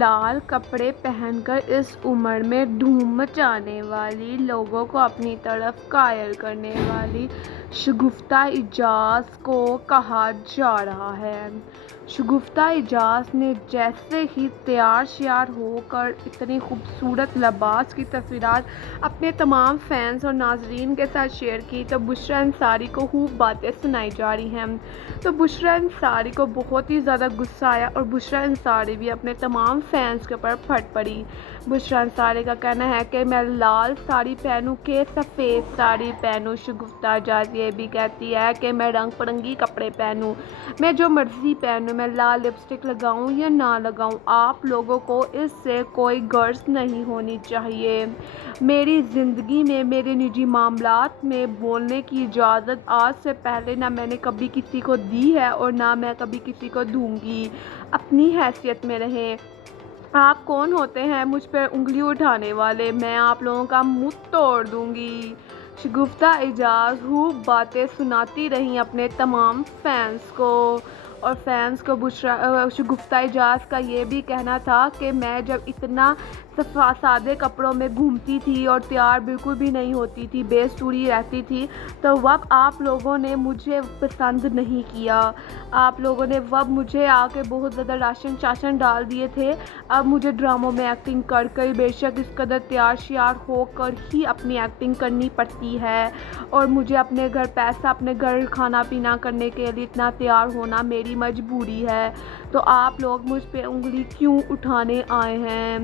لال کپڑے پہن کر اس عمر میں دھوم مچانے والی، لوگوں کو اپنی طرف قائل کرنے والی شگفتہ اعجاز کو کہا جا رہا ہے۔ شگفتہ اعجاز نے جیسے ہی تیار شیار ہو کر اتنی خوبصورت لباس کی تصویرات اپنے تمام فینس اور ناظرین کے ساتھ شیئر کی تو بشریٰ انصاری کو خوب باتیں سنائی جا رہی ہیں۔ تو بشریٰ انصاری کو بہت ہی زیادہ غصہ آیا اور بشریٰ انصاری بھی اپنے تمام فینس کے اوپر پھٹ پڑی۔ بشریٰ انصاری کا کہنا ہے کہ میں لال ساڑی پہنوں کہ سفید ساڑی پہنوں۔ شگفتہ اعجاز یہ بھی کہتی ہے کہ میں رنگ برنگی کپڑے پہنوں، میں جو مرضی پہنوں، میں لال لپسٹک لگاؤں یا نہ لگاؤں، آپ لوگوں کو اس سے کوئی غرض نہیں ہونی چاہیے۔ میری زندگی میں میرے نجی معاملات میں بولنے کی اجازت آج سے پہلے نہ میں نے کبھی کسی کو دی ہے اور نہ میں کبھی کسی کو دوں گی۔ اپنی حیثیت میں رہیں۔ آپ کون ہوتے ہیں مجھ پر انگلی اٹھانے والے؟ میں آپ لوگوں کا منہ توڑ دوں گی۔ شگفتہ اعجاز خوب باتیں سناتی رہیں اپنے تمام فینس کو، اور فینس کو شگفتہ اعجاز کا یہ بھی کہنا تھا کہ میں جب اتنا سادے کپڑوں میں گھومتی تھی اور تیار بالکل بھی نہیں ہوتی تھی، بے سوری رہتی تھی، تو وقت آپ لوگوں نے مجھے پسند نہیں کیا، آپ لوگوں نے وقت مجھے آ کے بہت زیادہ راشن ڈال دیے تھے۔ اب مجھے ڈراموں میں ایکٹنگ کر کر بے شک اس قدر تیار شیار ہو کر ہی اپنی ایکٹنگ کرنی پڑتی ہے، اور مجھے اپنے گھر پیسہ، اپنے گھر کھانا پینا کرنے کے لیے اتنا تیار ہونا میری مجبوری ہے۔ تو آپ لوگ مجھ پہ انگلی کیوں اٹھانے آئے ہیں؟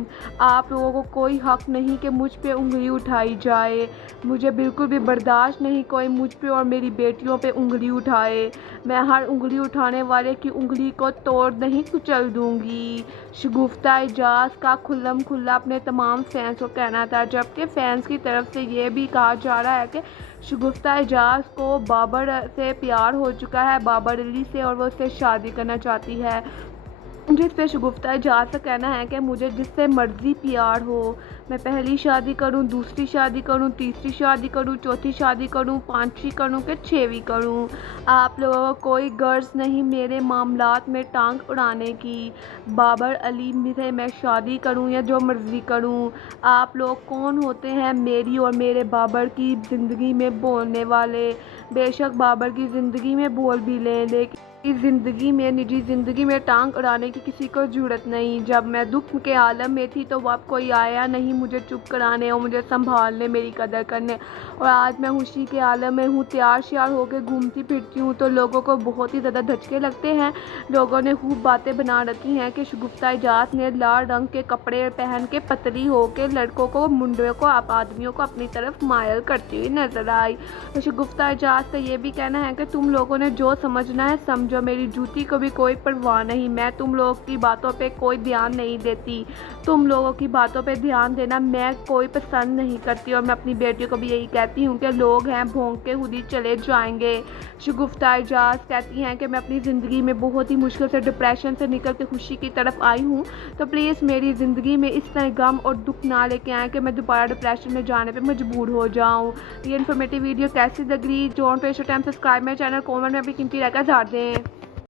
آپ لوگوں کو کوئی حق نہیں کہ مجھ پہ انگلی اٹھائی جائے۔ مجھے بالکل بھی برداشت نہیں کوئی مجھ پہ اور میری بیٹیوں پہ انگلی اٹھائے۔ میں ہر انگلی اٹھانے والے کی انگلی کو توڑ نہیں کچل دوں گی۔ شگفتہ اعجاز کا کھلم کھلا اپنے تمام فینس کو کہنا تھا، جبکہ فینس کی طرف سے یہ بھی کہا جا رہا ہے کہ شگفتہ اعجاز کو بابر سے پیار ہو چکا ہے، بابر علی سے، اور وہ اس سے شادی کرنا چاہتی ہے، جس پہ شگفتہ اعجاز کا کہنا ہے کہ مجھے جس سے مرضی پیار ہو، میں پہلی شادی کروں، دوسری شادی کروں، تیسری شادی کروں، چوتھی شادی کروں، پانچویں کروں کہ چھویں کروں، آپ لوگوں کو کوئی غرض نہیں میرے معاملات میں ٹانگ اڑانے کی۔ بابر علی سے میں شادی کروں یا جو مرضی کروں، آپ لوگ کون ہوتے ہیں میری اور میرے بابر کی زندگی میں بولنے والے؟ بے شک بابر کی زندگی میں بول بھی لیں، لیکن زندگی میں، نجی زندگی میں ٹانگ اڑانے کی کسی کو ضرورت نہیں۔ جب میں دکھ کے عالم میں تھی تو اب کوئی آیا نہیں مجھے چپ کرانے اور مجھے سنبھالنے، میری قدر کرنے، اور آج میں خوشی کے عالم میں ہوں، تیار شیار ہو کے گھومتی پھرتی ہوں تو لوگوں کو بہت ہی زیادہ دھچکے لگتے ہیں۔ لوگوں نے خوب باتیں بنا رکھی ہیں کہ شگفتہ اعجاز نے لال رنگ کے کپڑے پہن کے پتلی ہو کے لڑکوں کو، منڈوں کو، آدمیوں کو اپنی طرف مائل کرتی ہوئی نظر آئی۔ تو شگفتہ اعجاز کا یہ بھی کہنا ہے کہ تم لوگوں نے جو سمجھنا ہے سمجھو، میری جوتی کو بھی کوئی پرواہ نہیں، میں تم لوگوں کی باتوں پہ کوئی دھیان نہیں دیتی، تم لوگوں کی باتوں پہ دھیان دینا میں کوئی پسند نہیں کرتی، اور میں اپنی بیٹیوں کو بھی یہی کہتی ہوں کہ لوگ ہیں بھونک کے خود ہی چلے جائیں گے۔ شگفتہ اعجاز کہتی ہیں کہ میں اپنی زندگی میں بہت ہی مشکل سے ڈپریشن سے نکل کے خوشی کی طرف آئی ہوں، تو پلیز میری زندگی میں اس طرح غم اور دکھ نہ لے کے آئیں کہ میں دوبارہ ڈپریشن میں جانے پہ مجبور ہو جاؤں۔ یہ انفارمیٹیو ویڈیو کیسی لگ رہی؟ Don't waste your time, subscribe my channel, comment میں اپنی قیمتی رائے کا اظہار دیں۔